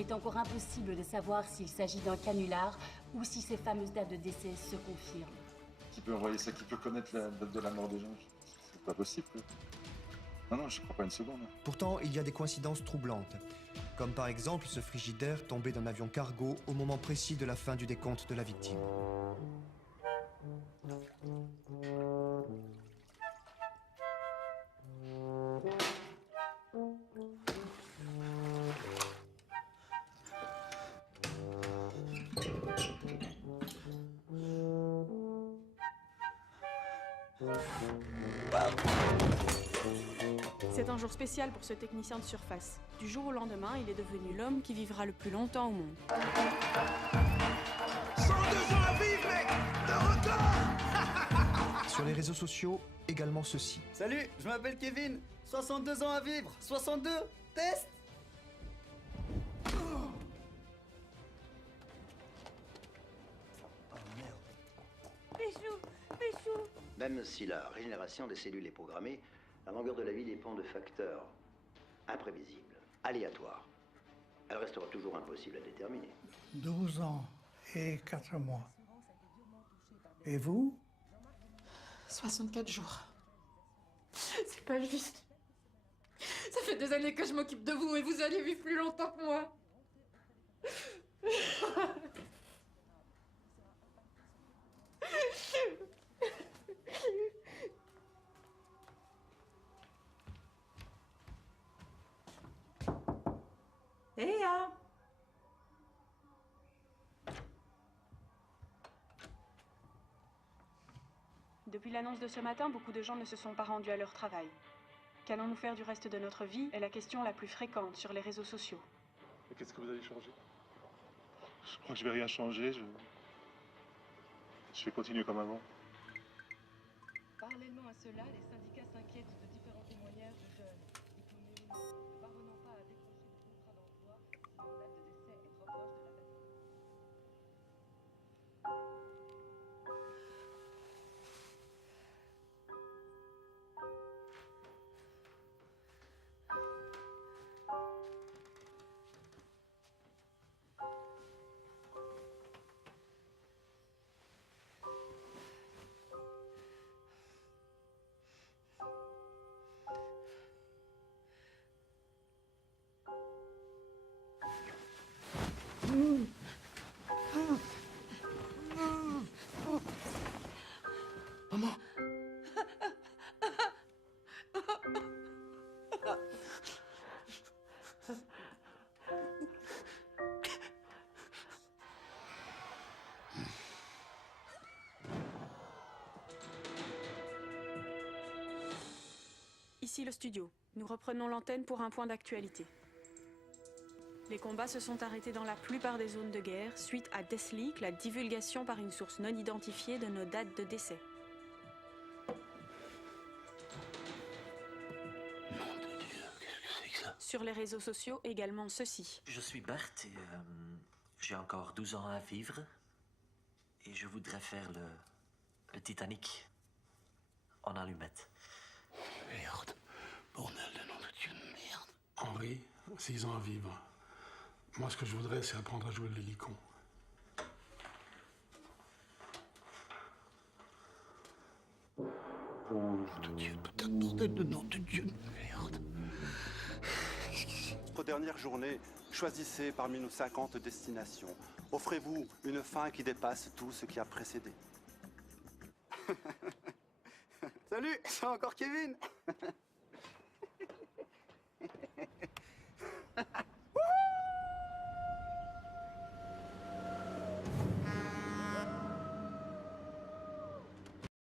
est encore impossible de savoir s'il s'agit d'un canular ou si ces fameuses dates de décès se confirment. Qui peut envoyer ça? Qui peut connaître la date de la mort des gens? C'est pas possible. Non, je crois pas une seconde. Pourtant, il y a des coïncidences troublantes. Comme par exemple ce frigidaire tombé d'un avion cargo au moment précis de la fin du décompte de la victime. C'est un jour spécial pour ce technicien de surface. Du jour au lendemain, il est devenu l'homme qui vivra le plus longtemps au monde. 102 ans à vivre, mec! Le record! Sur les réseaux sociaux, également ceci. Salut, je m'appelle Kevin. 62 ans à vivre. 62. Test. Même si la régénération des cellules est programmée, la longueur de la vie dépend de facteurs imprévisibles, aléatoires. Elle restera toujours impossible à déterminer. 12 ans et 4 mois. Et vous? 64 jours. C'est pas juste. Ça fait des années que je m'occupe de vous et vous allez vivre plus longtemps que moi. Léa! Depuis l'annonce de ce matin, beaucoup de gens ne se sont pas rendus à leur travail. Qu'allons-nous faire du reste de notre vie est la question la plus fréquente sur les réseaux sociaux. Et qu'est-ce que vous allez changer? Je crois que je vais rien changer. Je vais continuer comme avant. Parallèlement à cela, les syndicats s'inquiètent de différents témoignages de jeunes diplômés ou non, ne parvenant pas à décrocher de contrat d'emploi si leur date de décès est trop proche de la date. Maman. Ici le studio. Nous reprenons l'antenne pour un point d'actualité. Les combats se sont arrêtés dans la plupart des zones de guerre suite à Deathleak, la divulgation par une source non identifiée de nos dates de décès. Nom de Dieu, qu'est-ce que c'est que ça? Sur les réseaux sociaux, également ceci. Je suis Bart et j'ai encore 12 ans à vivre. Et je voudrais faire le Titanic en allumette. Merde. Bordel de nom de Dieu de merde. Henri, 6 ans à vivre. Moi, ce que je voudrais, c'est apprendre à jouer de l'hélicon. Nom de Dieu, putain de bordel de nom de Dieu de merde. Notre dernière journée, choisissez parmi nos 50 destinations. Offrez-vous une fin qui dépasse tout ce qui a précédé. Salut, c'est encore Kevin.